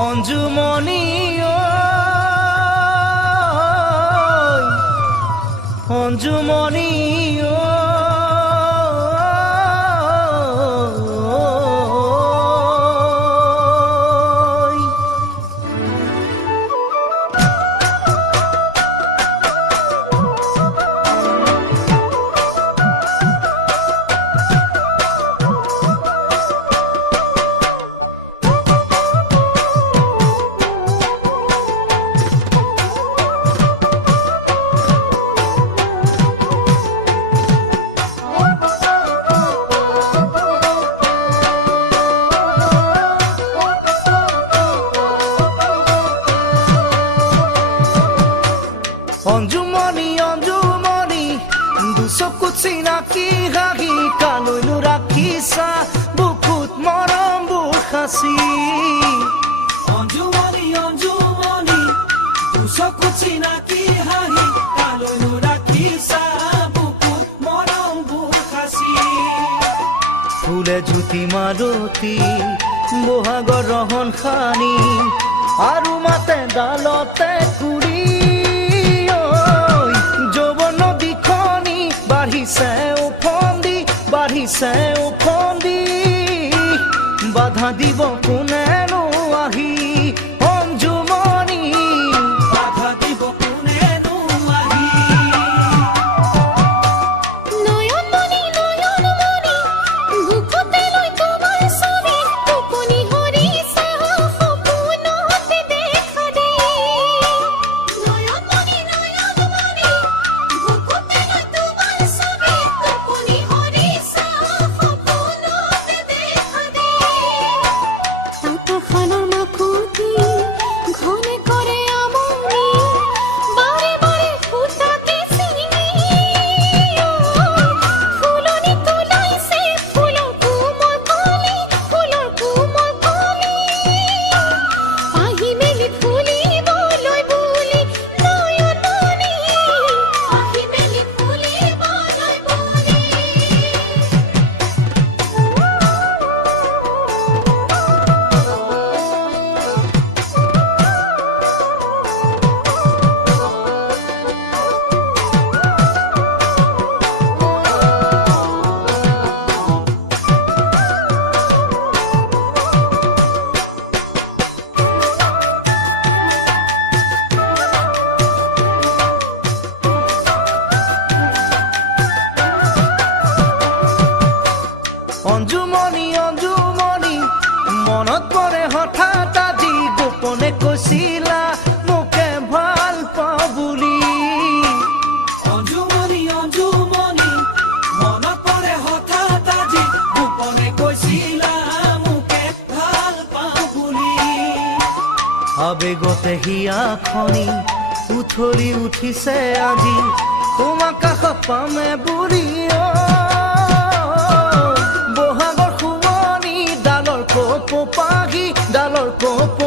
অঞ্জুমণি অঞ্জুমণি অঞ্জুমণি অঞ্জুমণি দুচকুত চিনাকি হাঁহি কালৈনো ৰাখিছা বুকুত মৰমবোৰ সাঁচি অঞ্জুমণি অঞ্জুমণি দুচকুত চিনাকি হাঁহি কালৈনো ৰাখিছা বুকুত মৰমবোৰ সাঁচি ফুলে জ্যোতি মালতী বহাগৰ ৰহন খানি আৰু মাতে ডালতে কুৰি বাঢ়িছে উফন্দি বাধা দিব কোনেনো আহি অঞ্জুমণি বাধা দিব কোনেনো আহি নয়নমণি নয়নমণি বুকুতে লৈ তোমাৰ ছবি টোপনি হৰিছা সপোনতে দেখা দে নয়নমণি নয়নমণি বুকুতে লৈ তোমাৰ ছবি টোপনি হৰিছা সপোনতে দেখা দে আকাশৰ মাকুতি ঘনে কৰে আমনি বাৰে বাৰে ফুটাকে চিঙি ফুলনি তোলাইছে ফুলৰ কোমল কলি আহি মেলি ফুলিবলৈ বুলি নয়নমণি আহি মেলি ফুলিবলৈ বুলি অঞ্জুমণি অঞ্জুমণি মনত পৰে হঠাৎ আজি গোপনে কৈছিলা মোকে ভাল পাওঁ বুলি অঞ্জুমণি অঞ্জুমণি মনত পৰে হঠাৎ আজি গোপনে কৈছিলা মোকে ভাল পাওঁ বুলি আবেগতে হিয়াখনি উঠলি উঠিছে আজি তোমাক কাষত পামে বুলি বহাগৰ সুমনি ডালৰ কোপ